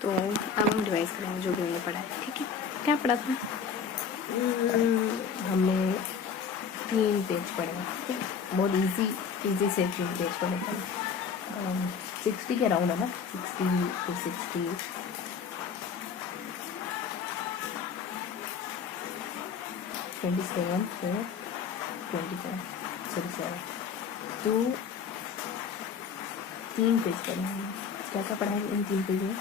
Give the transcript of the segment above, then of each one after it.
तो अब हम रिवाइज करेंगे जो भी हमने पढ़ा है, ठीक है। क्या पढ़ा था? हमने 3 पेज पढ़े, ठीक, बहुत इजी से 3 पेज पढ़े थे। 60 के अराउंड है ना, 60 to 60, 27 से 27, 37, तो 3 पेज पढ़े हैं। क्या क्या पढ़ा है इन 3 पेज में?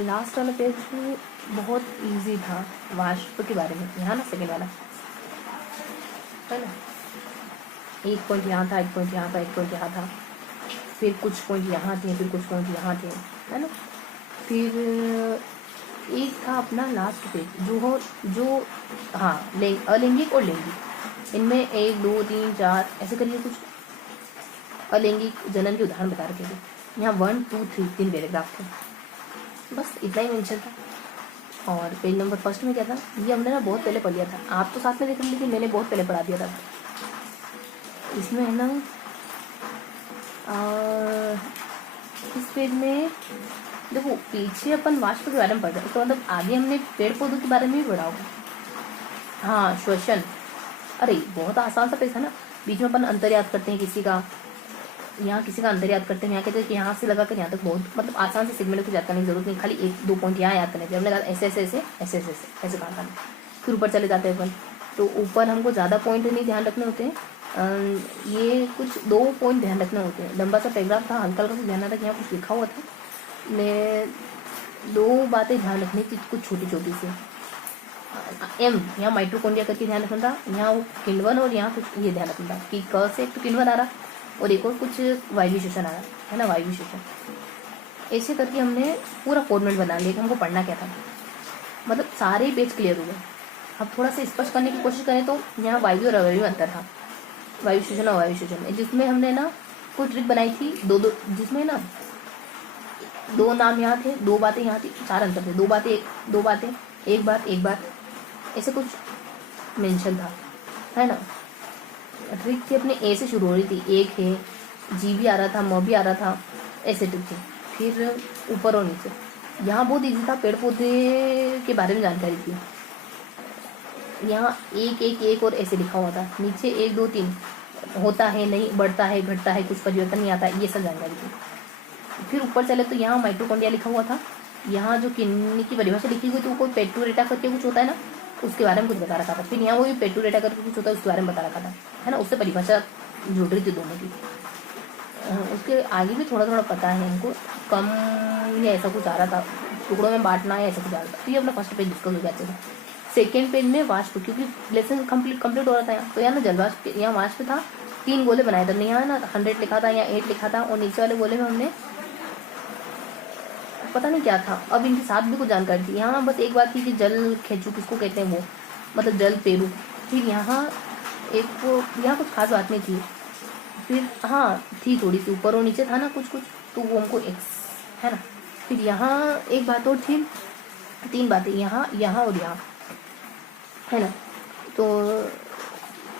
लास्ट वाला पेज बहुत इजी था, वाष्प के बारे में, यहाँ ना सेकेंड वाला है ना, एक पॉइंट यहाँ था, एक पॉइंट यहाँ था, एक पॉइंट यहाँ था, फिर कुछ पॉइंट यहाँ थे, फिर कुछ पॉइंट यहाँ थे, है ना। फिर एक था अपना लास्ट पेज जो हाँ अलैंगिक और लैंगिक, इनमें 1 2 3 4 ऐसे करिए कुछ अलैंगिक जनन के उदाहरण बता रखे थे। यहाँ 1 2 3 पैराग्राफ थे, बस इतना ही मेंशन था। और पेज नंबर फर्स्ट में क्या था, ये हमने ना बहुत पहले पढ़ लिया था, आप तो साथ में देख रहे, लेकिन मैंने बहुत पहले पढ़ा दिया था। इसमें है ना इस पेज में देखो, पीछे अपन वाष्प के बारे में पढ़ रहे हैं, तो मतलब आगे हमने पेड़ पौधों के बारे में भी पढ़ा होगा। हाँ, श्वसन, अरे बहुत आसान सा पेज है ना। बीच में अपन अंतर याद करते हैं किसी का, यहाँ किसी का अंतर याद करते हैं, यहाँ कहते हैं कि यहाँ से लगा कर यहाँ तक, बहुत मतलब आसान से सेगमेंट को याद करने की जरूरत नहीं, खाली 1 2 पॉइंट यहाँ याद करने थे। हमने कहा ऐसे ऐसे ऐसे ऐसे ऐसे ऐसे कहा था। फिर ऊपर चले जाते हैं अपन, तो ऊपर हमको ज़्यादा पॉइंट नहीं ध्यान रखने होते हैं, ये कुछ 2 पॉइंट ध्यान रखने होते हैं। लंबा सा पैराग्राफ था, हल्का हल्का ध्यान था कि यहाँ कुछ लिखा हुआ था, मैं 2 बातें ध्यान रखनी थी, कुछ छोटी छोटी सी। एम, यहाँ माइटोकॉन्ड्रिया करके ध्यान रखना था, यहाँ वो किण्वन, और यहाँ कुछ ये ध्यान रखना था कि क से एक तो किण्वन आ रहा और एक और कुछ वायु विशेषण आ रहा है ना, वायु विशेषण। ऐसे करके हमने पूरा फॉर्मेट बना लिया कि हमको पढ़ना क्या था, मतलब सारे पेज क्लियर हुए। अब थोड़ा सा स्पष्ट करने की कोशिश करें तो यहाँ वायु और अवायु अंतर था, वायु विशेषण और वायु विशेषण में, जिसमें हमने ना कोई ट्रिक बनाई थी, दो जिसमें ना 2 नाम यहाँ थे, 2 बातें यहाँ थी, 4 अंतर थे, 2 बातें एक बात ऐसे कुछ मेंशन था, है ना। ट्रिक थी अपने ए से शुरू हो रही थी, एक है, जी भी आ रहा था, म भी आ रहा था, ऐसे ट्रिक थी। फिर ऊपर और नीचे, यहाँ बहुत इजी था, पेड़ पौधे के बारे में जानकारी थी। यहाँ एक और ऐसे लिखा हुआ था, नीचे 1 2 3 होता है नहीं, बढ़ता है, घटता है, कुछ परिवर्तन नहीं आता, ये सब जानकारी थी। फिर ऊपर चले तो यहाँ माइटोकॉन्ड्रिया लिखा हुआ था, यहाँ जो किन्नी की परिभाषा लिखी हुई थी, कोई पेट्रोरेटा करके कुछ होता है ना, उसके बारे में कुछ बता रखा था। फिर यहाँ वो भी पेट्रोरेटा करके कुछ होता है, उसके बारे में बता रखा था, है ना, उससे परिभाषा जुड़ रही थी दोनों की। उसके आगे भी थोड़ा थोड़ा पता है हमको, कम या ऐसा कुछ आ रहा था, टुकड़ों में बांटना है ऐसा कुछ आ रहा था। तो ये अपना फर्स्ट पेज डिस्कस हो गया था। सेकेंड पेज में वाष्प, क्योंकि लेसन कंप्लीट हो रहा था यहाँ, तो यहाँ ना जलवाष्प, यहाँ वाष्प था, 3 गोले बनाए थे, यहाँ ना 100 लिखा था, यहाँ 8 लिखा था, और नीचे वाले गोले में हमने पता नहीं क्या था, अब इनके साथ भी कुछ जानकारी थी। यहाँ बस एक बात थी कि जल खेचू किसको कहते हैं, वो मतलब जल पेरू। फिर यहाँ यहाँ कुछ खास बात नहीं थी। फिर हाँ थी थोड़ी सी, ऊपर और नीचे था ना कुछ कुछ, तो वो हमको एक्स, है ना। फिर यहाँ एक बात और थी, 3 बातें, यहाँ और यहाँ, है ना। तो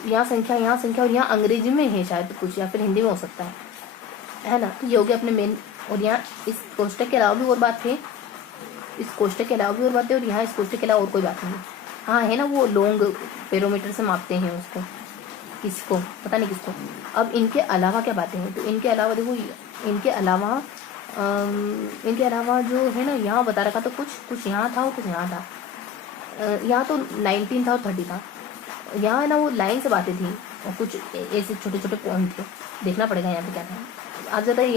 यहाँ संख्या और यहाँ अंग्रेजी में है शायद कुछ, या फिर हिंदी में हो सकता है ना। तो ये हो गया अपने मेन। और यहाँ इस कोष्टक के अलावा भी और बात है, और यहाँ इस कोष्टक के अलावा और कोई बात नहीं। हाँ है ना, वो लॉन्ग पेरोमीटर से मापते हैं उसको, किसको पता नहीं किसको। अब इनके अलावा क्या बातें हैं, तो इनके अलावा देखो, इनके अलावा जो है ना, यहाँ बता रखा था कुछ यहाँ था और कुछ यहाँ था। यहाँ तो 19 था और 30 था। यहाँ है ना वो लाइन से बातें थी, और कुछ ऐसे छोटे छोटे पॉइंट थे, देखना पड़ेगा यहाँ पे क्या था। आ जाता है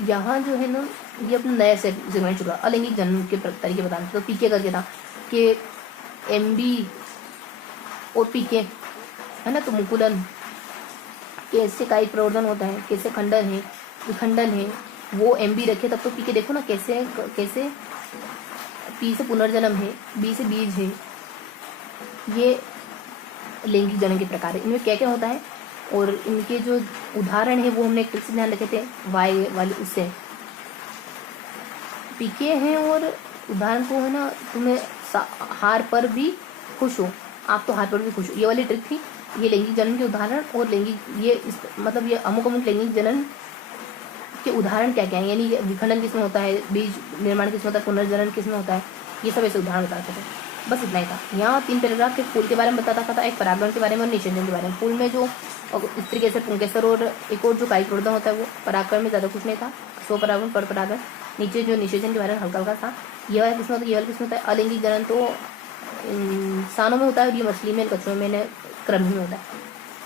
यहाँ जो है ना, ये अपना नया सेगमेंट चुका, अलैंगिक जन्म के तरीके बताने। तो पीके करके था कि MB और पीके, है ना, तो मुकुलन कैसे कायिक प्रवर्धन होता है, कैसे खंडन है, विखंडन है, वो MB रखे तब तो पीके देखो ना, कैसे पी से पुनर्जन्म है, बी से बीज है। ये लैंगिक जनन के प्रकार है, इनमें क्या क्या होता है, और इनके जो उदाहरण है वो हमने एक ट्रिक से ध्यान रखे थे, वाई वाले उससे पीके हैं। और उदाहरण को है ना, तुम्हें हार पर भी खुश हो, आप तो हार पर भी खुश हो, ये वाली ट्रिक थी। ये लैंगिक जनन के उदाहरण और मतलब ये अमुक अमुक लैंगिक जनन के उदाहरण क्या क्या है, यानी विखंडन किसमें होता है, बीज निर्माण किसमें होता है, पुनर्जनन किसमें होता है, ये सब ऐसे उदाहरण बताते थे। बस इतना ही था। यहाँ 3 पैराग्राफ के फूल के बारे में बताता था, एक परागण के बारे में और निषेचन के बारे में। फूल में जो स्त्रीकेसर, पुंकेसर और एक और जो कायिक होता है वो। परागण में ज़्यादा कुछ नहीं था, स्वपरागण, परपरागण। नीचे जो निषेचन के बारे में हल्का हल्का था। ये वाला किसमें होता है, ये वाला किसमें होता है। अलैंगिक जनन तो इंसानों में होता है और ये मछली में, कछुओं में, क्रम में होता है।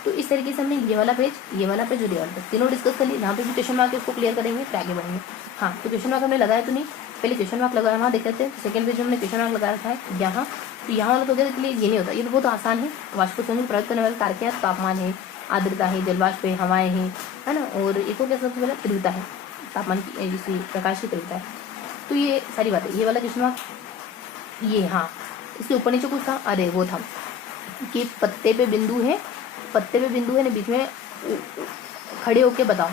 तो इस तरीके से हमने ये वाला पेज और ये वाला पेज तीनों डिस्कस कर लिए। यहाँ पे भी क्वेश्चन मार्क है, उसको क्लियर करेंगे फिर आगे बढ़ेंगे। हाँ, तो क्वेश्चन मार्क हमने लगाया तो नहीं, पहले क्वेश्चन मार्क लगाया वहाँ देख लेते हैं। सेकंड पेज में हमने क्वेश्चन मार्क लगा रखा है यहाँ। तो यहाँ वाला तो के लिए ये नहीं होता, ये तो बहुत आसान है। वाष्पोत्सर्जन प्रयोग करने वाले कारक हैं, तापमान है, आर्द्रता है, जलवाष्प है, हवाएं हैं, है ना। और एक और क्या सबसे पहले तीव्रता है, तापमान की, जिसकी प्रकाश की तीव्रता है। तो ये सारी बातें, ये वाला क्वेश्चन मार्क ये। हाँ, इसके ऊपर नीचे कुछ था, अरे वो था कि पत्ते पे बिंदु है ना, बीच में खड़े होके बताओ,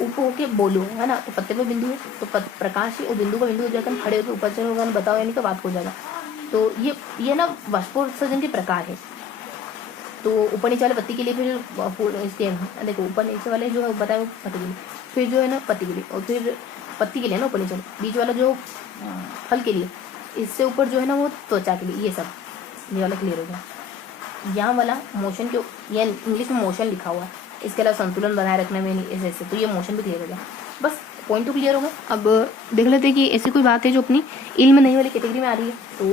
ऊपर होके बोलो, है ना। तो पत्ते पे बिंदु है तो प्रकाश और बिंदु का बिंदु जाकर खड़े होकर ऊपर चढ़ होगा बताओ, यानी तो बात हो जाएगा। तो ये ना वाष्पोत्सर्जन के प्रकार है। तो ऊपर नीचे वाले पत्ती के लिए फिर इसके देखो, ऊपर नीचे वाले जो है बताया पत्ती के लिए, फिर जो है ना पत्ती के लिए, और फिर पत्ती के लिए ना ऊपर नीचे, बीच वाला जो फल के लिए, इससे ऊपर जो है ना वो त्वचा के लिए। ये सब ये वाला क्लियर हो गया। यहाँ वाला मोशन के, या इंग्लिश में मोशन लिखा हुआ है, इसके अलावा संतुलन बनाए रखने में नहीं ऐसे, तो ये मोशन भी क्लियर हो गया। बस पॉइंट तो क्लियर हो गया। अब देख लेते हैं कि ऐसी कोई बात है जो अपनी इल्म नहीं वाली कैटेगरी में आ रही है, तो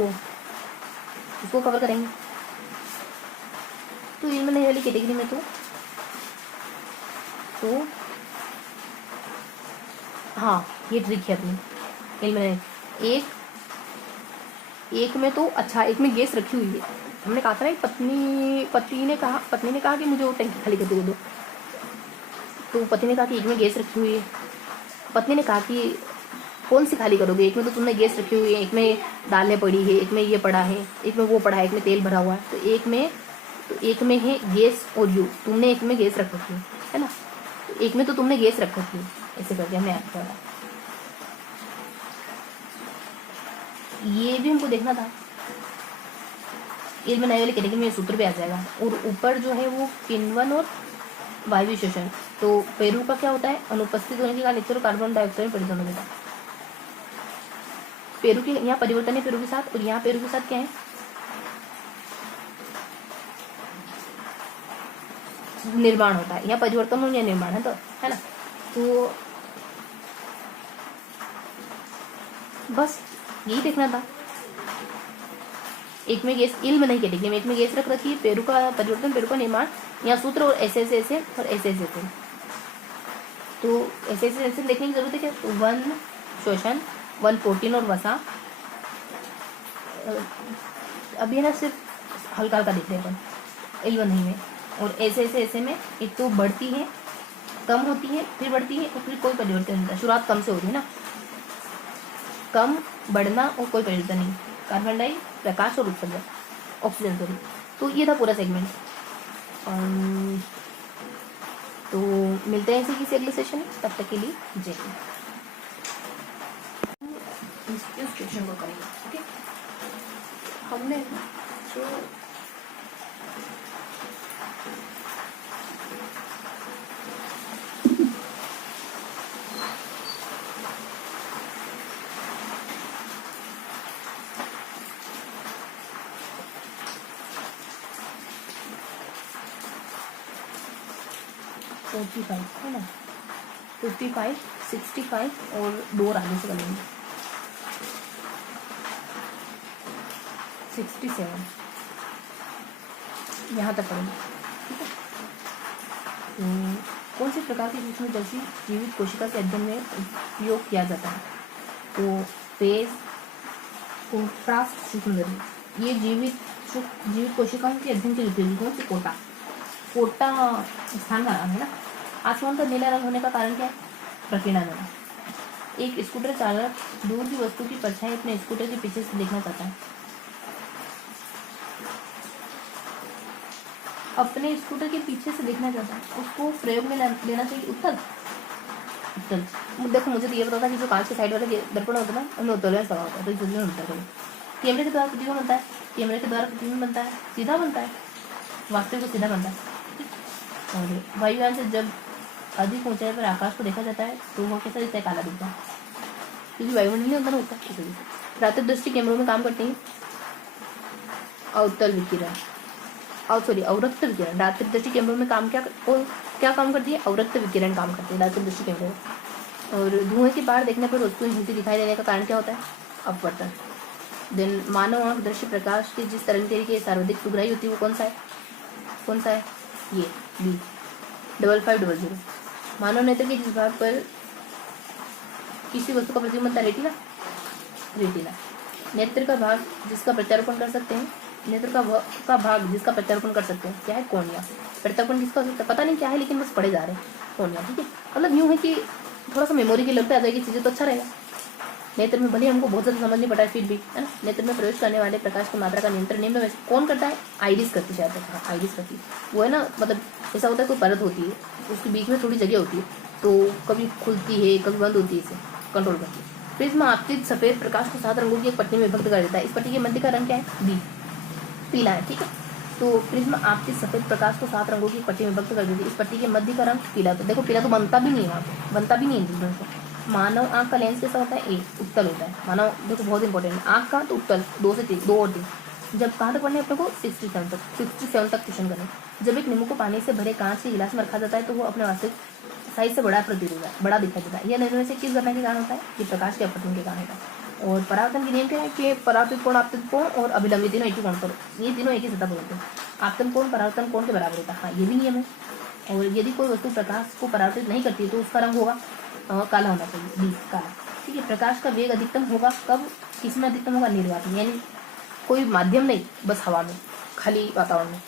उसको कवर करेंगे। तो इल्म नहीं वाली कैटेगरी में तो हाँ, ये ट्रिक है अपनी इल्म नहीं। एक में तो अच्छा, एक में गैस रखी हुई है। हमने कहा था ना, पत्नी ने कहा कि मुझे वो टंकी खाली कर दो। तो पति ने कहा कि एक में गैस रखी हुई है। पत्नी ने कहा कि कौन सी खाली करोगे, एक में तो तुमने गैस रखी हुई है, एक में दालें पड़ी है, एक में ये पड़ा है, एक में वो पड़ा है, एक में तेल भरा हुआ है। तो एक में है गैस और यू, तुमने एक में गैस रख रखी है ना। तो एक में तो तुमने गैस रख रखी है, ऐसे करके हमने याद करा। ये भी हमको देखना था। इल्म नई वाली कैटेगरी में सूत्र भी आ जाएगा। और ऊपर जो है वो किण्वन और वायु शोषण। तो पेरू का क्या होता है, अनुपस्थित होने के कारण नेचर कार्बन डाइऑक्साइड में परिवर्तन होता है। पेरू के यहाँ परिवर्तन है पेरू के साथ, और यहाँ पेरू के साथ क्या है, निर्माण होता है। यहाँ परिवर्तन हो या निर्माण है, तो है ना। तो बस यही देखना था। एक में गैस, इल्म नहीं कैटेगरी में एक में गैस रख रखी है, पेरू का परिवर्तन, पेरू का निर्माण, यहाँ सूत्र और ऐसे और ऐसे। तो ऐसे देखने की जरूरत है क्या। तो 1 शोषण, 1 प्रोटीन और वसा। अभी ना सिर्फ हल्का हल्का दिख रहे हैं इल्म नहीं में। और ऐसे में एक तो बढ़ती है, कम होती है, फिर बढ़ती है, और फिर कोई परिवर्तन नहीं होता। शुरुआत कम से होती है ना, कम, बढ़ना और कोई परिवर्तन नहीं। कार्बन डाई, प्रकाश और उत्सर्जन, ऑक्सीजन सॉरी। तो ये था पूरा सेगमेंट। तो मिलते हैं इसी किसी अगले सेशन में, तब तक के लिए जय हिंद। इस क्वेश्चन को करेंगे, ओके। हमने जो है ना, 55, 65 और 2 आगे से करेंगे 67, यहाँ तक करेंगे, ठीक है। कौन से प्रकार की सूक्ष्मदर्शी जीवित कोशिका के अध्ययन में उपयोग किया जाता है। तो फेज, कॉन्ट्रास्ट सूक्ष्मदर्शी, ये जीवित कोशिकाओं के अध्ययन के लिए उपयोगी। कौन सी, कोटा स्थान का नाम है ना। आसमान का नीला रंग होने का कारण क्या है, प्रकीर्णन होना। एक स्कूटर चालक दूर की वस्तु की परछाई अपने स्कूटर के पीछे से देखना चाहता है। अपने स्कूटर के पीछे से देखना चाहता है, उसको प्रयोग में लेना चाहिए उत्तर। देखो, मुझे तो ये पता था कि जो कांच के साइड वाला दर्पण होता है ना, उनमें उत्तोलन लगा होता है, तो उत्तर करेंगे। कैमरे के द्वारा प्रतिबिंब बनता है, कैमरे के द्वारा प्रतिबिंब बनता है, सीधा बनता है, वास्तविक को सीधा बनता है। और वायुयान से जब अधिक ऊंचाई पर आकाश को देखा जाता है तो वह कैसा दिखता है, काला दिखता है, क्योंकि वायुमंडल नहीं अंदर होता है इस वजह से। रात्रि दृष्टि कैमरों में काम करते हैं अवतल विकिरण, अवरक्त विकिरण। रात्रि दृष्टि कैमरों में काम क्या काम करती है, अवरक्त विकिरण काम करती है रात्रि दृष्टि कैमरे में। और धुएं के पार देखने पर वस्तुएं हिलती दिखाई देने का कारण क्या होता है, अपवर्तन। देन मानव आंख दृश्य प्रकाश की जिस तरंग की सर्वाधिक सुग्राही होती है वो कौन सा है, ये बी 5500। मानव नेत्र के जिस भाग पर किसी वस्तु का प्रतिबिंब बनता है, रेटिना। नेत्र का भाग जिसका प्रत्यारोपण कर सकते हैं, नेत्र का भाग जिसका प्रत्यारोपण कर सकते हैं क्या है, कॉर्निया। प्रत्यारोपण किसका हो सकता है पता नहीं क्या है, लेकिन बस पढ़े जा रहे हैं, कॉर्निया। ठीक है, मतलब यूँ है कि थोड़ा सा मेमोरी के लगता आ जाएगी चीज़ें तो अच्छा रहेगा। नेत्र में भले हमको बहुत ज़्यादा समझ नहीं पड़ा है फिर भी, है ना। नेत्र में प्रवेश करने वाले प्रकाश की मात्रा का नियंत्रण निम्न में कौन करता है, आइरिस करती है शायद, हाँ आइरिस करती है। वो है ना, मतलब ऐसा होता है कोई परत होती है उसके बीच में थोड़ी जगह होती है तो कभी खुलती है कभी बंद होती है, इसे कंट्रोल करती है। प्रिज्म आपतित सफेद प्रकाश को 7 रंगों की एक पट्टी में विभक्त कर देता है। इस पट्टी के मध्य का रंग क्या है, बी पीला है। ठीक है, तो प्रिज्म आपतित सफेद प्रकाश को 7 रंगों की एक पट्टी में विभक्त कर देती है। इस पट्टी के मध्य का रंग पीला होता है। देखो पीला तो बनता भी नहीं है, वहाँ पे बनता भी नहीं है प्रिज्म से। मानव आंख का लेंस कैसा होता है, ए उत्तल होता है। मानव देखो बहुत इंपॉर्टेंट है, आंख का तो उत्तल 2 से 3 2 और 3। जब कहाँ तक पढ़ने अपने को 67 तक क्वेश्चन करने। जब एक नींबू को पानी से भरे कांच के गिलास में रखा जाता है तो वो अपने वास्तविक साइज से बड़ा प्रतीत होता है, बड़ा दिखाई देता है। यह निर्णय से किस घटना के कारण होता है, कि प्रकाश के अपवर्तन के कारण होता है। और परावर्तन की नियम क्या है कि परावर्तित कोण, आपतित कोण और अभिलंबित तीनों एक ही कोण पर, ये तीनों एक ही सतह पर होते हैं। आपतन कोण परावर्तन कोण के बराबर होता है, हाँ ये भी नियम है। और यदि कोई वस्तु प्रकाश को परावर्तित नहीं करती तो उसका रंग होगा काला होना चाहिए, बी काला। ठीक है, प्रकाश का वेग अधिकतम होगा कब, किसमें अधिकतम होगा, निर्वात में, यानी कोई माध्यम नहीं, बस हवा में, खाली वातावरण में।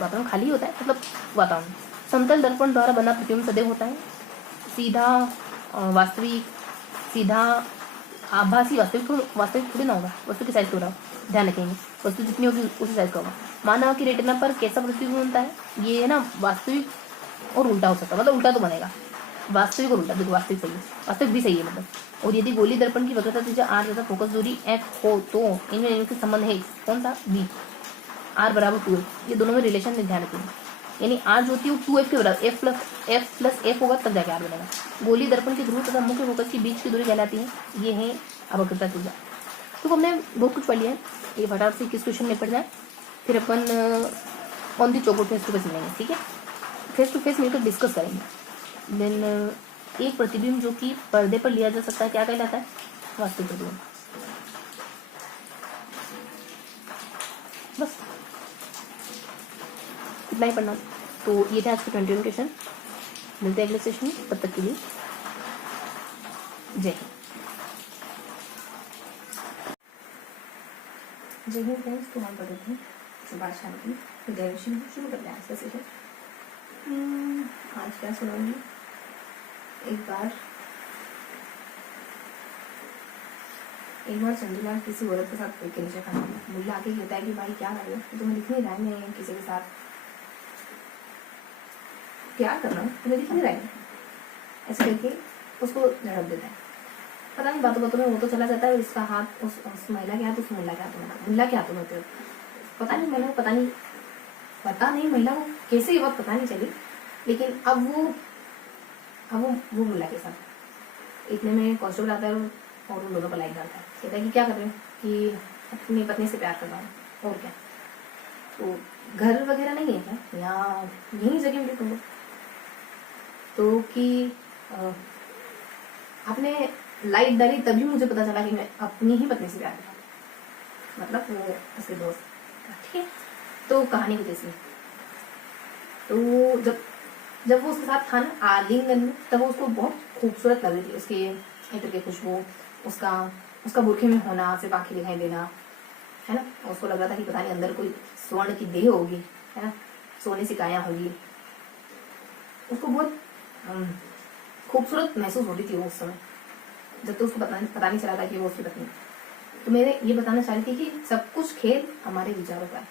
वातावरण खाली होता है मतलब वातावरण। समतल दर्पण द्वारा बना प्रतिबिंब सदैव होता है सीधा, वास्तविक, सीधा, आभासी। वास्तविक थोड़ी ना होगा, वस्तु की साइज तो रहा, ध्यान रखेंगे, वस्तु जितनी होगी उसी साइज का होगा। मानव की रेटिना पर कैसा प्रतिबिंब बनता है, ये है ना वास्तविक और उल्टा हो सकता है, मतलब उल्टा तो बनेगा, वास्तविक और उल्टा। देखो वास्तविक सही है, वास्तविक भी सही है मतलब। और यदि गोली दर्पण की वक्रता त्रिज्या r तथा फोकस दूरी f हो तो इनमें निम्नलिखित संबंध है, कौन सा, बी r बराबर 2f। ये दोनों में रिलेशन में ध्यान रखेंगे, यानी r जो होती है वो 2f के बराबर, f होगा तब जाके r बनेगा। गोली दर्पण की ध्रुव तथा मुख्य फोकस के बीच की दूरी कहलाती है, ये है वक्रता त्रिज्या। तो हमने बहुत कुछ पढ़ लिया है, ये फटाफट से किस क्वेश्चन निपट जाए, फिर अपन ऑन दी चौकोर फेस टू फेस मिलेंगे। ठीक है, फेस टू फेस मिलकर डिस्कस करेंगे। देन एक प्रतिबिंब जो कि पर्दे पर लिया जा सकता है क्या कहलाता है, वास्तविक प्रतिबिंब। बस इतना ही पढ़ना। तो ये थे आज के 21 क्वेश्चन। मिलते हैं अगले सेशन में, तब तक के लिए जय हिंद। जय हिंद फ्रेंड्स। तो हम पढ़े थे सुभाष शांति विद्यालय, शुरू करते हैं आज का सेशन। आज क्या सुनाऊंगी, एक बार चंदूला किसी औरत के साथ पेट के नीचे खाना, मुल्ला आके कहता है कि भाई क्या कर रहे हो, तुम्हें दिख नहीं रहा है मैं किसी के साथ प्यार कर रहा हूँ, तुम्हें दिख नहीं रहा है, ऐसे करके उसको झड़प देता है। पता नहीं बातों बातों में वो तो चला जाता है, इसका हाथ उस महिला के हाथ, उस मुल्ला के हाथ में, मुल्ला के हाथों में होते, पता नहीं महिला को, पता नहीं महिला को कैसे ये बात पता नहीं चली, लेकिन अब वो मुल्ला के साथ। इतने में कांस्टेबल आता है और उन दोनों को लाइक डालता है, कहता है कि क्या कर रहे हो, कि अपनी पत्नी से प्यार कर रहा हूँ, और क्या, तो घर वगैरह नहीं है क्या, या यही जगह मिली तुम लोग, तो कि आपने लाइट डाली तभी मुझे पता चला कि मैं अपनी ही पत्नी से प्यार कर रहा हूँ, मतलब वो उसके दोस्त। ठीक है, तो कहानी कुछ ऐसी। तो जब वो उसके साथ था ना आलिंगन में, तब वो उसको बहुत खूबसूरत लग रही थी, उसके इत्र की खुशबू, उसका बुरखे में होना, सिर्फ आंखें दिखाई देना, है ना। उसको लग रहा था कि पता नहीं अंदर कोई स्वर्ण की देह होगी, है ना, सोने से काया होगी। उसको बहुत खूबसूरत महसूस होती थी वो उस समय, जब तो उसको पता नहीं चला था कि वो उसकी पत्नी। तो मेरे ये बताना चाह रही थी कि सब कुछ खेल हमारे विचारों का है,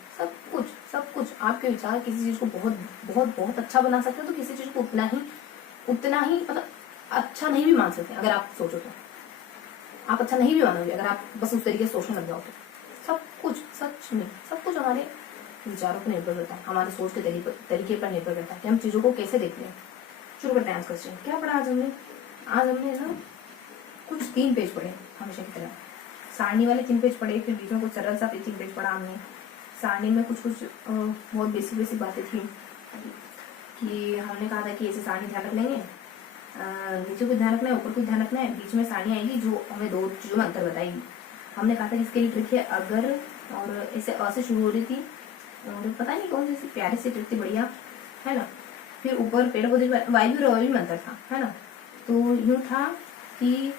सब कुछ आपके विचार किसी चीज को बहुत बहुत बहुत अच्छा बना सकते हो, तो किसी चीज को उतना ही मतलब अच्छा नहीं भी मान सकते। अगर आप सोचो तो आप अच्छा नहीं भी मानोगे, अगर आप बस उस तरीके से सोचने लग जाओ तो। सब कुछ सच में, सब कुछ हमारे विचारों पर निर्भर करता है, हमारे सोच के तरीके पर निर्भर करता है कि हम चीजों को कैसे देखते हैं। शुरू करते हैं आज क्वेश्चन। क्या पढ़ा आज हमने? आज हमने ना कुछ 3 पेज पढ़े हमेशा की तरह, सारणी वाले 3 पेज पढ़े, फिर बीच में कुछ सरल सा 3 पेज पढ़ा हमने। सारणी में कुछ बहुत बेसिक बातें थी कि हमने कहा था कि ऐसे सारणी ध्यान रख लेंगे, नीचे कुछ ध्यान रखना है, ऊपर कुछ ध्यान रखना है, बीच में सारणी आएगी जो हमें 2 चीजों में अंतर बताएगी। हमने कहा था कि इसके लिए ट्रिक है अगर, और ऐसे अ से शुरू हो रही थी और पता नहीं कौन सी प्यारी सी ट्रिक थी, बढ़िया है ना। फिर ऊपर पेड़ पौधे वाई भी रॉय भी अंतर था, है ना। तो यूं था कि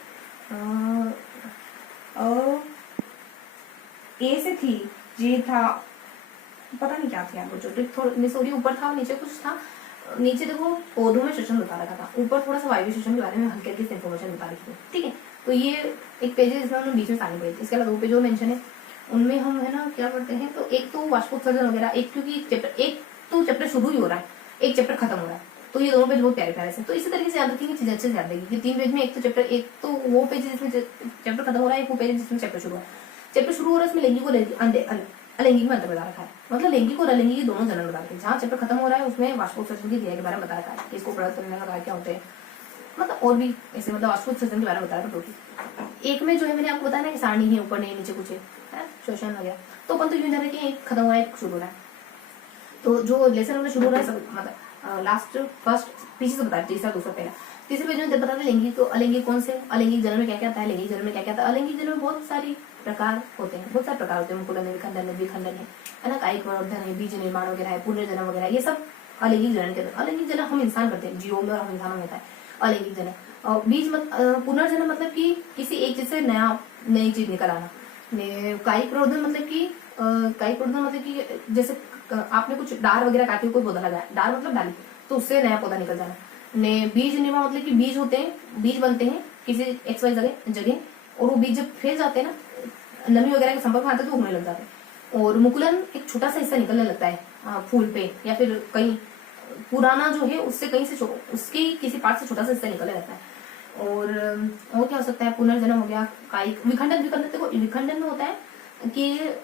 ए से थी, जे था, पता नहीं क्या थी यार वो जो ट्रिक, थोड़ी मिस हो रही। ऊपर था नीचे कुछ था, नीचे देखो पौधों में श्वसन बता रखा था, ऊपर थोड़ा सा वायु श्वसन के बारे में हल्की हल्की इन्फॉर्मेशन बता रखी थी, ठीक है। तो ये एक पेज है जिसमें हमने बीच में सारणी पढ़ी थी। इसके अलावा 2 पेज और मेंशन है, उनमें हम है ना क्या पढ़ते हैं, तो एक तो वाष्पोत्सर्जन वगैरह, एक क्योंकि चैप्टर शुरू ही हो रहा है, एक चैप्टर खत्म हो रहा है, तो ये दोनों पेज बहुत प्यारे प्यारे से। तो इसी तरीके से याद रखेंगे, चीजें अच्छे से याद रहेगी कि 3 पेज में एक तो वो पेज जिसमें चैप्टर खत्म हो रहा है, एक वो पेज जिसमें चैप्टर शुरू हो रहा है। चैप्टर शुरू हो रहा है उसमें लैंगिक को अलैंगिक में अंतर बता रखा है, मतलब लैंगिक और अलैंगिक दोनों जनरल बता रखे हैं। जहाँ चैप्टर खत्म हो रहा है उसमें वाष्पोत्सर्जन की क्रिया के बारे में बता रखा है कि इसको प्रदत्त करने का क्या होते हैं, मतलब और भी ऐसे मतलब वाष्पोत्सर्जन के बारे में बता रखा टोटल। एक में जो है मैंने आपको बताया ना कि सारणी है, ऊपर नहीं नीचे कुछ है श्वसन वगैरह, तो अपन तो यूं जाने कि एक खत्म हो रहा है एक शुरू हो रहा है। तो जो लेसन हमने शुरू हो रहा है सब मतलब लास्ट फर्स्ट पीछे से बताया, तीसरा दूसरा पहला। तीसरे पेज में बताते लैंगिक, तो अलैंगिक कौन से, अलैंगिक जनन में क्या क्या आता है, लैंगिक जनन में क्या क्या आता है। अलैंगिक जनन में बहुत सारी प्रकार होते हैं, बहुत सारे प्रकार होते हैं, मुकुलन है, विखंडन है, द्विखंडन है ना, कायिक वर्धन है, बीज निर्माण वगैरह है, पुनर्जन्म वगैरह, ये सब अलैंगिक जनन के अंदर। अलैंगिक जनन हम इंसान करते हैं, जीवों में और हम इंसानों में होता है अलैंगिक जनन। बीज पुनर्जन्म मतलब कि किसी एक चीज से नई चीज निकल आना। कायिक प्रवर्धन मतलब कि जैसे आपने कुछ डार वगैरह काटे कोई पौधा लगाया, डार मतलब डाली, तो उससे नया पौधा निकल जाना। ने बीज निर्माण मतलब कि बीज होते हैं, बीज बनते हैं किसी XY जगह, और वो बीज जब फैल जाते हैं ना, नमी वगैरह के संपर्क में आते हैं तो उगने लग जाते हैं। और मुकुलन एक छोटा सा हिस्सा निकलने लगता है फूल पे, या फिर कहीं पुराना जो है उससे कहीं से उसके किसी पार्ट से छोटा सा हिस्सा निकलने लगता है। और क्या हो सकता है, पुनर्जन्म हो गया, कायिक। विखंडन देखो, विखंडन में होता है कि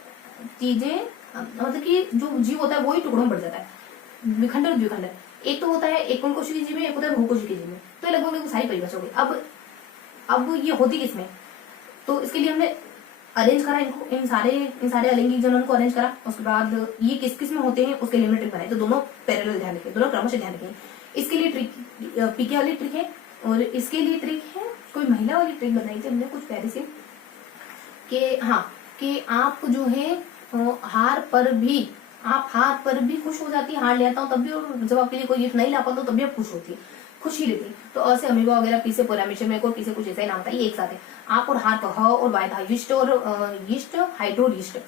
चीजें मतलब कि जो जीव होता है वो ही टुकड़ों में बढ़ जाता है। विखंडन और द्विखंडन एक तो होता है एक कोशिकीय जीव में, एक होता है बहुकोशिकीय जीव में, तो लगभग सारी परिभाषा हो गई। अब ये होती किसमें, तो इसके लिए हमने अरेंज करा इनको, इन सारे अलैंगिक जनन को अरेंज करा। उसके बाद ये किस किस में होते हैं उसके लिए ट्रिक बनाई, तो दोनों पैरेलल ध्यान रखें, दोनों क्रमशः ध्यान रखें। इसके लिए ट्रिक पीके वाली ट्रिक है, और इसके लिए ट्रिक है कोई महिला वाली ट्रिक बनाई थी हमने कुछ प्यारी सी, कि आप जो है हार पर भी खुश हो जाती है, हार ले आता हूँ तब भी, और जब आपके लिए कोई गिफ्ट नहीं ला पाता तब भी आप खुश होती है, खुशी रहती। तो ऐसे अमीबा वगैरह पीछे पोरामिशे में को पीछे कुछ ऐसा ही नाम था, ये एक साथ है। आप और हार पर ह और वाय था, यिष्ट और यिष्ट, हाइड्रो यिष्ट।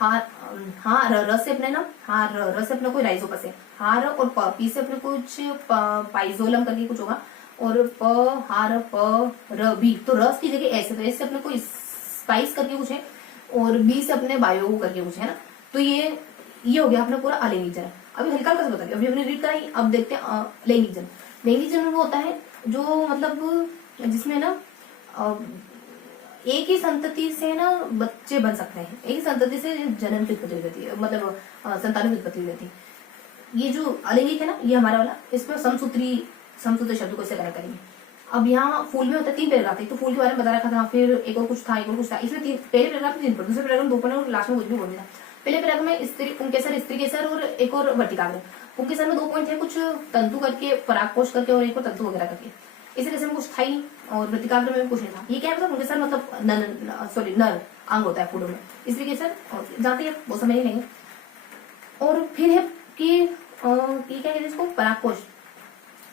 हार रस से अपने ना, हार रस से अपने कोई राइजोपस है, हार और पी से अपने कुछ पाइजोलम करके कुछ होगा, और प हार प र बी, तो रस की जगह ऐसे, तो ऐसे अपने कोई स्पाइस करके कुछ है, और बी से अपने बायो करके कुछ है ना। तो ये हो गया अपना पूरा अलैंगिक जनन। अभी हल्का हल्का से बता दिया, अभी हमने रीड कराई, अब देखते हैं लैंगिक जनन। लैंगिक जनन वो होता है जो मतलब जिसमें ना एक ही संतति से ना बच्चे बन सकते हैं, एक ही संतति से जनन की उत्पत्ति रहती है, मतलब संतान की उत्पत्ति रहती है। ये जो अलैंगिक है ना, ये हमारा वाला, इसमें समसूत्री शब्द को इससे कनेक्ट करेंगे। अब यहाँ फूल में होता है 3 पैराग्राफ थे, तो फूल के बारे में बता रखा था, फिर एक और कुछ था, इसमें पहले पैराग्राफ में 3 पढ़, दूसरे पैराग्राफ में 2 पढ़े, और लास्ट में कुछ भी बोलना था। पहले पैराग्राफ में स्त्री केसर और एक और वर्तिकाग्र। पुंकेसर में 2 पॉइंट थे, कुछ तंतु करके, परागकोश करके, और एक और तंतु वगैरह करके, इसी तरह में कुछ था ही, और वर्तिकाग्र में कुछ नहीं था। ये क्या है, पुंकेसर मतलब नर अंग होता है फूलों में, स्त्री केसर जानते हैं वो समझ नहीं। और फिर है कि ये क्या कहते हैं इसको, परागकोश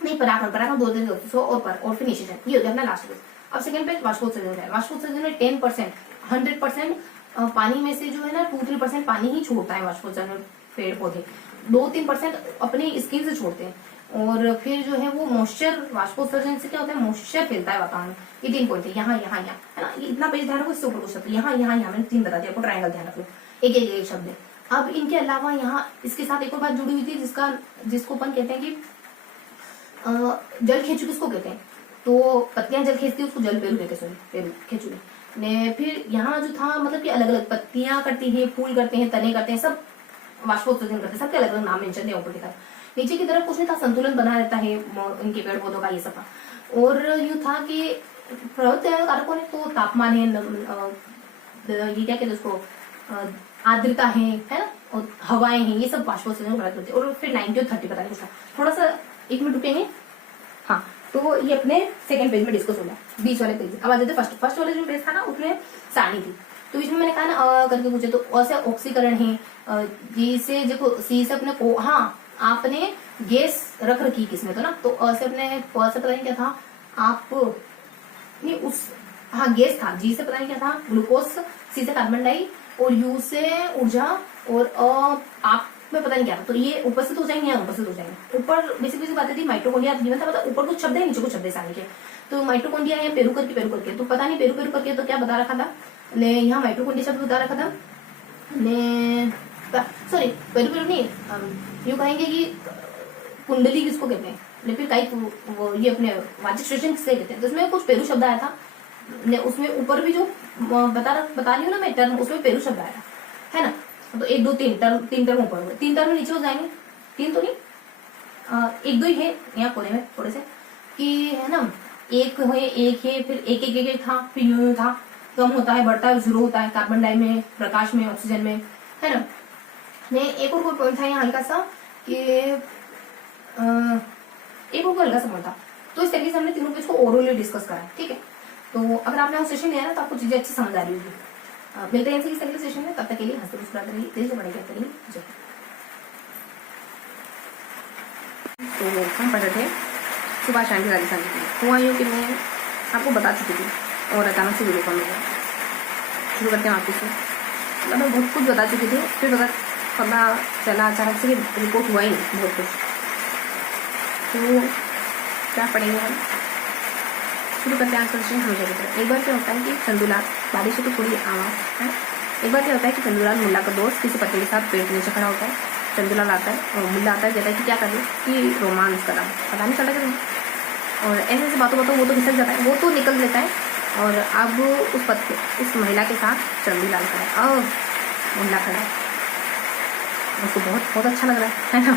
नहीं, परागण 2 दिन होते हैं, और फिर निषेचन, ये हो गया अपना लास्ट पेज। अब सेकंड पेज वाष्पोत्सर्जन है। वाष्पोत्सर्जन में 10%, 100% पानी में से जो है ना 2-3% पानी ही छोड़ता है वाष्पोत्सर्जन पेड़ पौधे, 2-3% अपने स्किन से छोड़ते हैं। और फिर जो है वो मॉइस्चर, वाष्पोत्सर्जन से क्या होता है, मॉइस्चर फैलता है वातावरण। ये 3 पॉइंट है, यहाँ है ना, ये इतना पेज ध्यान रखो, इससे ऊपर कुछ शब्द यहाँ मैंने 3 बता दिया आपको, ट्रायंगल ध्यान रखो, एक शब्द है। अब इनके अलावा यहाँ इसके साथ एक और बात जुड़ी हुई थी, जिसको अपन कहते हैं कि जल खेचू किसको कहते हैं, तो पत्तियां जल खींचती है उसको जल पेरू कहते हैं, पेरू खेचू ने। फिर यहाँ जो था मतलब कि अलग अलग पत्तियां करती है, फूल करते हैं, तने करते हैं, सब वाष्पोत्सर्जन करते हैं, सबके अलग अलग नाम मेंशन दिया ऊपर की तरफ। नीचे की तरफ कुछ नहीं था, संतुलन बना रहता है इनके पेड़ पौधों का, ये सब था। और यूं था कि प्रवृत्ति कारकों ने तो तापमान है, ये क्या कहते हैं उसको, आर्द्रता है ना, और हवाएं हैं, ये सब वाष्पोत्सर्जन को प्रभावित करते हैं। और फिर 90 और 30 पता नहीं कुछ था। थोड़ा सा 1 मिनट रुकेंगे। हाँ, तो ये अपने सेकंड पेज में डिस्कस हो गया, बीच वाले पेज। अब आ जाते फर्स्ट वाले जो पेज था ना, उसमें सारणी थी। तो इसमें मैंने कहा ना करके पूछे, तो ऐसे ऑक्सीकरण है, जिसे देखो सी से अपने को, हाँ आपने गैस रख रखी किसमें, तो ना तो ऐसे अपने प से पता नहीं क्या था, आप नहीं उस, हाँ गैस था, जी से पता नहीं क्या था ग्लूकोज, सी से कार्बन डाई, और यू से ऊर्जा, और आप में पता नहीं क्या था। तो ये ऊपर से तो हो जाएंगे, ऊपर से तो हो जाएंगे। ऊपर बेसिक बातें थी, माइटोकॉन्ड्रिया जीवन था, मतलब ऊपर कुछ शब्द है, नीचे कुछ शब्द है सारणी के। तो माइटोकॉन्ड्रिया है पेरू करके, तो पता नहीं पेरू करके तो क्या बता रखा था ने, यहाँ माइटोकॉन्ड्रिया शब्द बता रखा था ने, सॉरी पेरू नहीं, यूँ कहेंगे कि कुंडली किसको कहते हैं, ने फिर कई ये अपने वाचिक श्लेषण किससे कहते हैं। तो इसमें कुछ पेरू शब्द आया था ने, उसमें ऊपर भी जो बता रही हूँ ना मैं टर्म, उसमें पेरू शब्द आया था, है ना। तो 1 2 3 टर्म ऊपर हुए, 3 टर्म नीचे हो जाएंगे, 3 तो नहीं, 1 2 ही है यहाँ कोने में थोड़े से, कि है ना, एक है, फिर एक था, फिर यूं था, कम होता है, बढ़ता है, 0 होता है, कार्बन डाई में, प्रकाश में, ऑक्सीजन में, है ना। ने एक और कोई पॉइंट था यहाँ हल्का सा, कि एक और हल्का सा पॉइंट था। तो इस तरीके से हमने तीनों पेज को ओरली डिस्कस करा है, ठीक है। तो अगर आपने वो सेशन लिया ना, तो आपको चीजें अच्छी समझ आ रही होगी। मिलते हैं इसी अगले सेशन में, तब तक के लिए हंसते मुस्कुराते रहिए, तेज से बढ़ेगा करिए। तो हम पढ़ रहे थे सुबह शाम की राजस्थान की। हुआ यूँ कि मैं आपको बता चुकी थी, और अचानक से वीडियो कॉल हो गया। शुरू करते हैं आपके से, मतलब मैं बहुत कुछ बता चुकी थी, फिर पता चला अचानक से रिपोर्ट हुआ ही नहीं बहुत कुछ। तो क्या पढ़ेंगे हम, शुरू करते हैं आंसर सेशन हमेशा की तरह। एक बार क्या होता है कि चंदूलाल, बारिश है तो थोड़ी आवाज़ है, एक बार क्या होता है कि चंदूलाल मुल्ला का दोस्त किसी पत्नी के साथ पेड़ के नीचे खड़ा होता है। चंदूलाल आता है और मुल्ला आता है, कहता है कि क्या कर रहे, कि रोमांस करा, पता नहीं चला क्या। और ऐसे ऐसे बातों वो तो खिसक जाता है, वो तो निकल लेता है। और अब उस महिला के साथ चंदूलाल खड़ा है और मुल्ला खड़ा है, उसको बहुत अच्छा लग रहा है ना।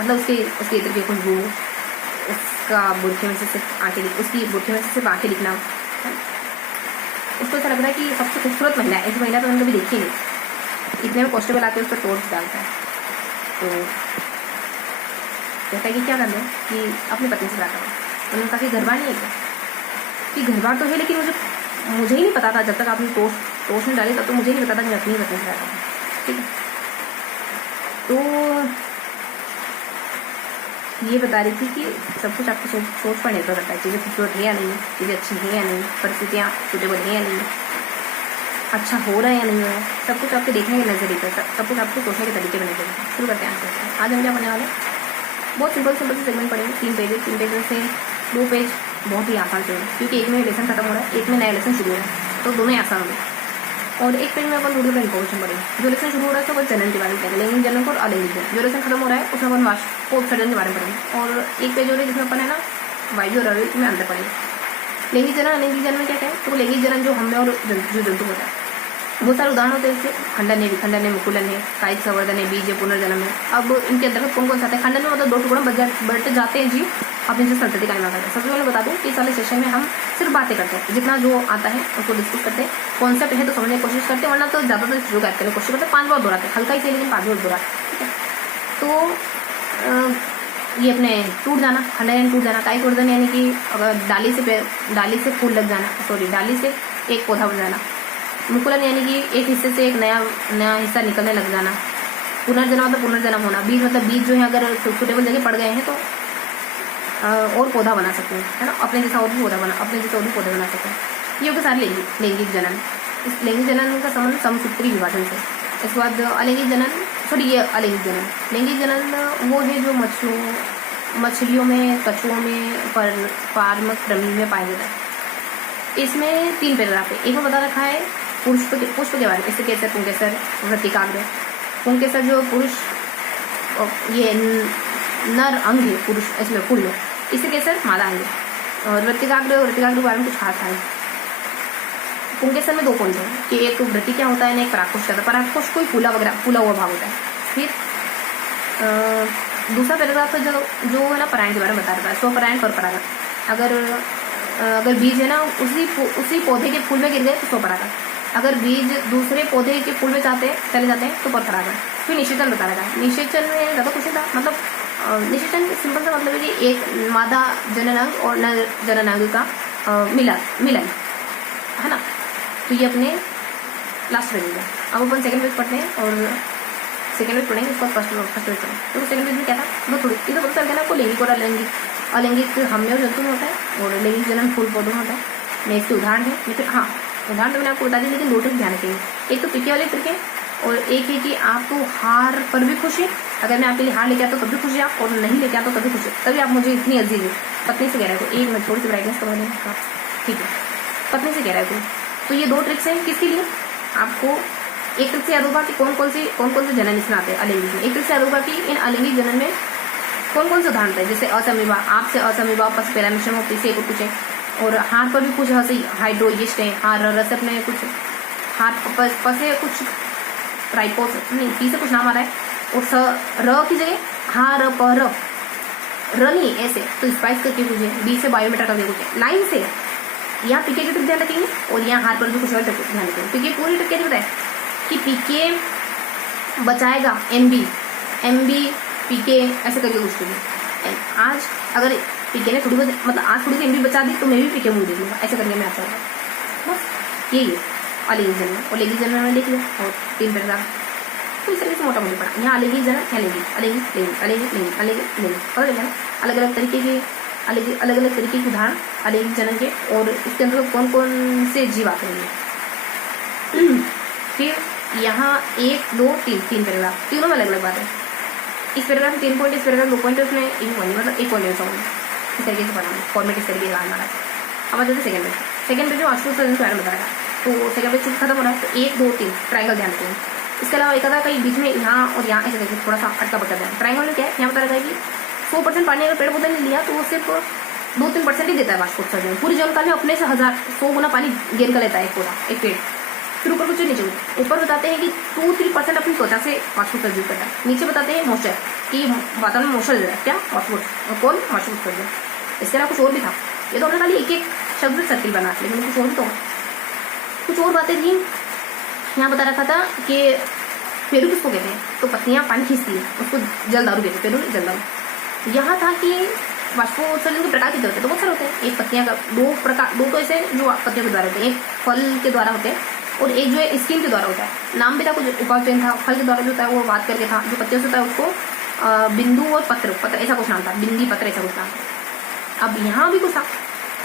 मतलब उसके इत्र की खुशबू, उसका बुरखे में से सिर्फ आंखें उसकी बुरखे में से सिर्फ आंखें दिखना, उसको ऐसा लग रहा है कि सबसे खूबसूरत महिला है। ऐसी महिला तो मैंने कभी देखी नहीं। इतने में कांस्टेबल आके उस पर टॉर्च डालता है, तो कहता है कि क्या कर रहे हैं, कि अपनी पत्नी से बात करो। उन्होंने कहा कि घर बार नहीं है क्या, कि घर बार तो है, लेकिन मुझे ही नहीं पता था, जब तक आपने टॉर्च नहीं डाली तब तो मुझे नहीं पता था कि मैं अपनी पत्नी से बात करूँ, ठीक है। तो ये बता रही थी कि सब कुछ आपकी सोच पर निर्भर करता है, चीज़ें खूबसूरत है या नहीं, चीज़ें अच्छी हैं या नहीं, परिस्थितियाँ सुटेबल हैं या नहीं, अच्छा हो रहा है या नहीं हो रहा है, सब कुछ आपके देखने के नजरिए पर, सब कुछ आपको सोचने के तरीके बने थे। शुरू करते हैं आंसर। आज हम क्या पढ़ने वाले, बहुत सिंपल से सेगमेंट पढ़ेंगे, 3 पेज में से 2 पेज बहुत ही आसान से, क्योंकि एक में लेसन खत्म हो रहा है, एक में नया लेसन शुरू हो रहा है, तो दोनों ही आसान होंगे। और एक पेज में अपन थोड़ी सा इन्फॉर्मेशन पढ़ेंगे। जो लेसन शुरू हो रहा है तो वो जनन के बारे में पढ़ेंगे, लैंगिक जनन और अलैंगिक जनन। जो लेसन खत्म हो रहा है उसमें अपन वाष्पोत्सर्जन के बारे में पढ़ेंगे। और एक पेज हो रहा है जिसमें अपन है ना वायु और अवयव में अंतर पढ़ेंगे। लैंगिक जनन अलैंगिक जनन में क्या है, तो लैंगिक जनन जो हम में और जो जंतु होता है, बहुत सारे उदाहरण होते हैं इससे। खंडन है, विखंडन है, मुकुलन है, कायिक संवर्धन है, बीज है, पुनर्जन्म है। अब इनके अंतर्गत कौन कौन सा आता है। खंडन में मतलब 2 टुकड़ों बढ़ते जाते हैं जी, अपने से संतति का निर्माण करते हैं। सबसे पहले बता दूं कि इस वाले सेशन में हम सिर्फ बातें करते हैं, जितना जो आता है उसको डिस्कस करते हैं। कॉन्सेप्ट है तो समझने की कोशिश करते हैं, वरना तो ज़्यादातर जो करते हैं कोशिश करते हैं 5 बार दोहराते हैं, हल्का ही से लेकिन 5 बार दोहराते हैं, ठीक है। तो ये अपने टूट जाना, खंडन टूट जाना, कायिक वर्धन यानी कि अगर डाली से फूल लग जाना, सॉरी डाली से एक पौधा बन जाना। मुकुलन यानी कि एक हिस्से से एक नया हिस्सा निकलने लग जाना। पुनर्जन्म मतलब पुनर्जन्म होना। बीज मतलब बीज जो है अगर सुटेबल जगह पड़ गए हैं तो और पौधा बना सकते हैं, है ना, अपने जैसा और भी पौधा बना सकते हैं। ये होगा सारे लैंगिक जनन। इस लैंगिक जनन का संबंध समसूत्री विभाजन से। इसके बाद अलैंगिक जनन, सॉरी ये अलैंगिक जनन। लैंगिक जनन वो है जो मछलियों में, कछुओं में, फार्म कृमि में पाया जाता है। इसमें 3 पैराग्राफ है। एक में बता रखा है पुष्प के बारे में, इससे कैसर, पुंकेसर, वृत्तिकाग्र। पुंकेसर जो पुरुष, ये नर अंग है पुरुष, इसमें फूल में, इससे कैसर मादा अंग है। और वृत्तिकाग्र के बारे में कुछ खास है। पुंकेसर में 2 पॉइंट हैं कि एक तो वृत्ति क्या होता है ना एक परागकोश का। परागकोश कोई फूला हुआ भाग होता है। फिर दूसरा पैराग्राफ है जो है ना परायण के बारे में बता रहा है, स्वपरायण परपरागण। अगर बीज है ना उसी पौधे के फूल में गिर गए तो स्वपरागण। अगर बीज दूसरे पौधे के फूल में चले जाते हैं तो परपरागण। फिर निषेचन बता रहा है। निषेचन में ज़्यादा कुछ था, मतलब निषेचन सिंपल सा मतलब है कि एक मादा जननांग और नर जननांग का मिलन है ना। तो ये अपने लास्ट पेज है। अब अपन सेकंड पेज पढ़ते हैं और सेकंड पेज पढ़ेंगे, उसका फर्स्ट पेज पढ़ेंगे। तो सेकंड पेज में क्या था वो थोड़ी ये तो पता चल गया ना आपको। लैंगिक और अलैंगिक हमने और जंतु में होता है और लैंगिक जनन फूल पौधों में होता है। मैं इसके उदाहरण है, लेकिन हाँ उदाहरण तो मैंने आपको बता दी, लेकिन 2 ट्रिक ध्यान रखेंगे। एक तो पिके वाले ट्रिक है और एक है कि आपको हार पर भी खुश है। अगर मैं आपके लिए हार लेके आता तो तब भी खुश है आप, और नहीं लेके आता तो तभी खुश है। तभी आप मुझे इतनी अजीज है। पत्नी से कह रहा है कोई, एक मिनट थोड़ी सी ब्राइटनेस करवा लेंगे। हाँ ठीक है, पत्नी से कह रहा है कोई। तो ये 2 ट्रिक्स हैं किसके लिए, आपको एक ट्रिक से याद होगा कि कौन कौन से जनन इसमें आते हैं अलैंगिक में। एक ट्रिक से याद होगा कि इन अलैंगिक जनन में कौन से उदाहरण थे, जैसे असमीबा, आपसे असमीबा, पस पैरामिशन हो, पीछे को कुछ है। और हार पर भी कुछ हंसी हाइड्रोइस्ट है। हार रस अपने कुछ हार पसे कुछ राइपोस नहीं, पी से कुछ नाम आ रहा है। और र की जगह हार पर र नहीं ऐसे, तो स्पाइस करके कुछ है। बी से बायोमीटर करके कुछ है। लाइन से यहाँ पीके की ट्रिक ध्यान रखेंगे और यहाँ हार पर भी कुछ और ध्यान रखेंगे। पीके पूरी ट्रिक क्या बताए कि पीके बचाएगा एमबी पीके ऐसे करके कुछ भी। आज अगर पीके ने थोड़ी बहुत मतलब आज थोड़ी सी एमबी बचा दी तो मैं भी पीके मुँह देख लूँगा, ऐसे करके मैं आपको बस यही है अलैंगिक जनन। और लैंगिक जनन में देख लिया और 3 पैराग्राफ तो इस तरीके से मोटा मोटी पड़ा। यहाँ अलैंगिक जनन क्या अलैंगिक पता चला ना। अलग अलग तरीके के उदाहरण अलैंगिक जनन के और इसके अंदर कौन कौन से जीव आते हैं। फिर यहाँ 1 2 3 पैराग्राफ, तीनों में अलग अलग बात है। इस पैराग्राफ में 3 पॉइंट, इस पैराग्राफ 2 पॉइंट है, उसमें एक पॉइंट मतलब एक पॉइंट इस तरीके से पढ़ा फॉर्मेट इस तरीके से हमारा। अब आते थे सेकंड पेज में अश्रुत सर्जन के बारे में बताएगा। तो सेकंड पेज खत्म हो रहा है। तो 1 2 3 ट्रायंगल ध्यान रखेंगे। इसके अलावा एक आधा कहीं बीच में यहाँ और यहाँ ऐसे देखिए थोड़ा सा अटका पटका जाए। ट्रायंगल में क्या है यहाँ बता रहा है कि 100% पानी अगर पेड़ पौधे ने लिया तो वो सिर्फ 2-3% ही देता है वाष्पोत्सर्जन। पूरी जीवनकाल में अपने से 100 गुना पानी गेन कर लेता है एक पेड़। फिर ऊपर कुछ नीचे ऊपर बताते हैं कि 2-3% अपनी त्वचा से वाष्पोत्सर्जन करता है। नीचे बताते हैं मॉइस्चर कि वातावरण में मॉइस्चर देता है क्या वाष्पोत्सर्जन। इसके अलावा कुछ और भी था। ये तो हमने खाली एक शब्द सर्किल बना, लेकिन कुछ और भी तो कुछ और बातें थी। यहाँ बता रखा था कि पेरू किसको कहते हैं, तो पत्नियाँ पानी खींचती है उसको जलदारू कहते हैं, पेरू जलदारू। यहाँ था कि वाष्पोत्सर्जन के प्रकार कितने होते हैं, तो बहुत सारे होते हैं। एक पत्तियाँ का 2 तो ऐसे जो पत्तियों के द्वारा होते हैं, एक फल के द्वारा होते हैं और एक जो है स्किन के द्वारा होता है। नाम भी था कुछ उपाचयन था। फल के द्वारा जो होता है वो बात करके था, जो पत्तियों से होता है उसको बिंदु और पत्र ऐसा कुछ नाम था, बिंदी पत्र ऐसा कुछ नाम था। अब यहाँ भी कुछ था,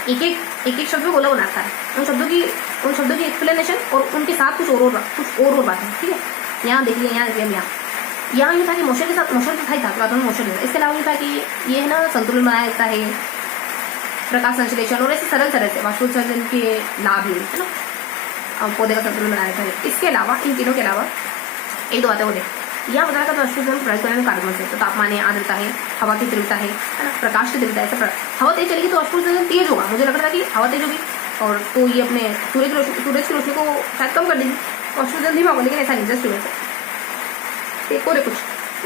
एक शब्द बोला बनाता है उन शब्दों की एक्सप्लेनेशन और उनके साथ कुछ और बात है। ठीक है, यहाँ देखिए यहाँ ये था कि मोशन के साथ मोशन तो था ही था, वातावरण में मोशन। इसके अलावा ये था कि ये है ना संतुलन बनाया जाता है, प्रकाश संश्लेषण और ऐसे सरल से वाष्पोत्सर्जन के लाभ ही है ना, पौधे का संतुलन बनाया जाता है। इसके अलावा इन तीनों के अलावा एक 2 बातें हो गई। यहाँ बताया था वाष्पोत्सर्जन प्रभावित करने में कारकों से, तो तापमान है, आर्द्रता है, हवा की तीव्रता है ना, प्रकाश की तीव्रता है। हवा तेज चलेगी तो वाष्पोत्सर्जन तेज होगा। मुझे लग रहा था कि हवा तेज होगी और तो ये अपने सूरज की रोशनी को शायद कम कर देगी, वाष्पोत्सर्जन धीमा होगा, लेकिन ऐसा नहीं। जस्ट एक और कुछ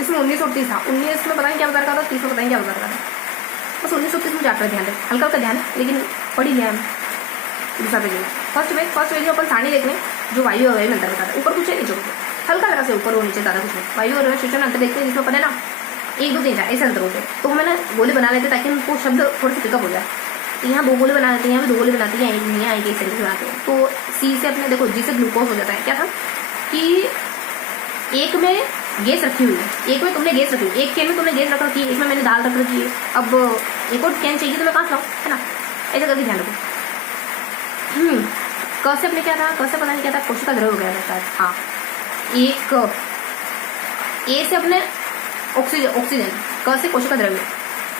इसमें 1930 था। 19 में बताएं क्या बता रखा था, 30 में बताएं क्या बता रखा था। बस 1930 में जाकर ध्यान रखें, हल्का ध्यान है लेकिन पढ़ी लिया है। दूसरा पेज फर्स्ट पेज में अपन सारणी देख लें जो वायु और अवयव में अंतर बताता है। ऊपर कुछ है नीचे कुछ हल्का हल्का से ऊपर और नीचे ज़्यादा कुछ नहीं। वायु और अवयव शिक्षण अंतर देखते हैं जिसमें अपन है ना 1 2 3 4 ऐसे अंतर होते हैं। तो मैंने गोले बना लेते ताकि उनको शब्द थोड़े से पिकअप हो जाए। तो यहाँ 2 गोले बना लेते हैं, यहाँ भी 2 गोले बनाते हैं, यहाँ एक तरीके से बनाते हैं। तो सी से अपने देखो जी से ग्लूकोज हो जाता है। क्या था कि एक में गैस रखी हुई है, एक में तुमने गैस रखी हुई, एक कैन में तुमने गैस रख रखी है, इसमें मैंने दाल रख रखी है। अब एक और कैन चाहिए तो मैं कहाँ से लाऊं, है ना, ऐसा करके ध्यान रखो। क से अपने क्या था, क से पता नहीं क्या था, कोशिका द्रव्य हो गया था शायद। हाँ, एक ए से अपने ऑक्सीजन, क से कोशिका द्रव्य,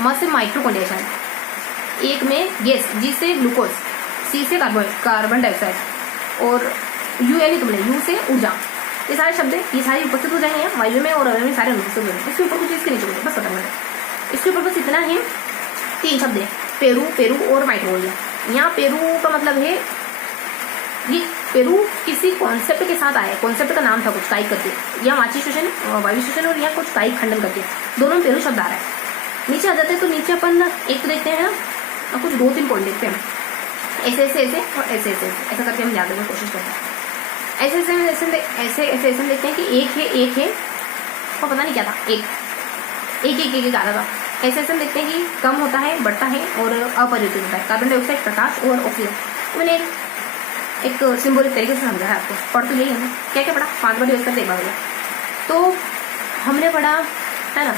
म से माइक्रोकॉन्ड्रिया शायद, एक में गैस, जी से ग्लूकोज, सी से कार्बन डाइऑक्साइड और यू यानी तुमने यू से ऊर्जा। ये सारे शब्द ये सारे उपस्थित हो जाएंगे वायु में और अवयव में, सारे अनुपस्थित हो जाएंगे। इसके ऊपर कुछ इसके नीचे कुछ बस खत्म है। इसके ऊपर बस इतना है, 3 शब्द है, पेरू और माइक्रोकॉन्ड्रिया। यहाँ पेरू का मतलब है ये पेरू किसी कॉन्सेप्ट के साथ आया है, कॉन्सेप्ट का नाम था कुछ कायिक करके, या वाची शोषण वायु शोषण और या कुछ कायिक खंडन करके, दोनों में पेरू शब्द आ रहा है। नीचे आ जाते हैं तो नीचे अपन एक तो देखते हैं और कुछ 2-3 पॉइंट देखते हैं, ऐसे ऐसे ऐसे और ऐसे ऐसे ऐसा करके हम याद रखने की कोशिश करते हैं। ऐसे ऐसे ऐसे ऐसे ऐसे देखते हैं कि एक है और पता नहीं क्या था, एक आ रहा था। ऐसे ऐसे देखते हैं कि कम होता है, बढ़ता है और अपरिवर्तित होता है, कार्बन डाइऑक्साइड, प्रकाश और ऑक्सीजन। मैंने एक सिंबॉलिक तरीके से समझा है आपको, पढ़ तो यही हमने क्या क्या पढ़ा, 5 बार यूज करते एक बार हो। तो हमने पढ़ा है ना,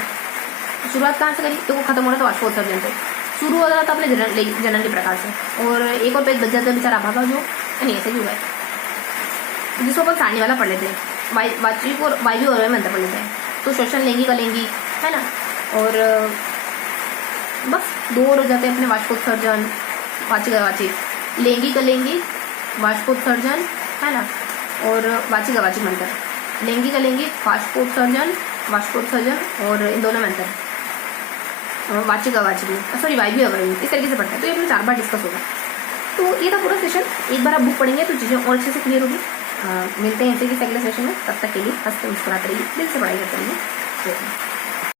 शुरुआत कहाँ से करी, तो वो खत्म हो रहा था वाष्पोत्सर्जन से, शुरू हो रहा था अपने जनन के प्रकार से, और एक और पेज बच जाता है बेचारा भागा जो नहीं ऐसे भी हुआ है, जिसको अपन सारणी वाला पढ़ लेते हैं, वाचिक और वायु और में अंतर पढ़ लेते हैं। तो श्वसन लैंगिक अलैंगिक है ना, और बस 2 और हो जाते हैं अपने वाष्पोत्सर्जन, वाचिक अवाचिक, लैंगिक अलैंगिक, वाष्पोत्सर्जन है ना, और वाचिक अवाचिक में अंतर, लैंगिक अलैंगिक, वाष्पोत्सर्जन और इन दोनों में अंतर, वाचिक अवाचिक में, सॉरी वायु अवायु, इस तरीके से पढ़ते हैं। तो ये अपने 4 बार डिस्कस होगा। तो ये था पूरा सेशन। एक बार आप बुक पढ़ेंगे तो चीज़ें और अच्छे से क्लियर होगी। मिलते हैं ऐसे कि अगले सेशन में, तब तक के लिए हंसते मुस्कुराते रहिए, दिल से पढ़ाई करते रहिए।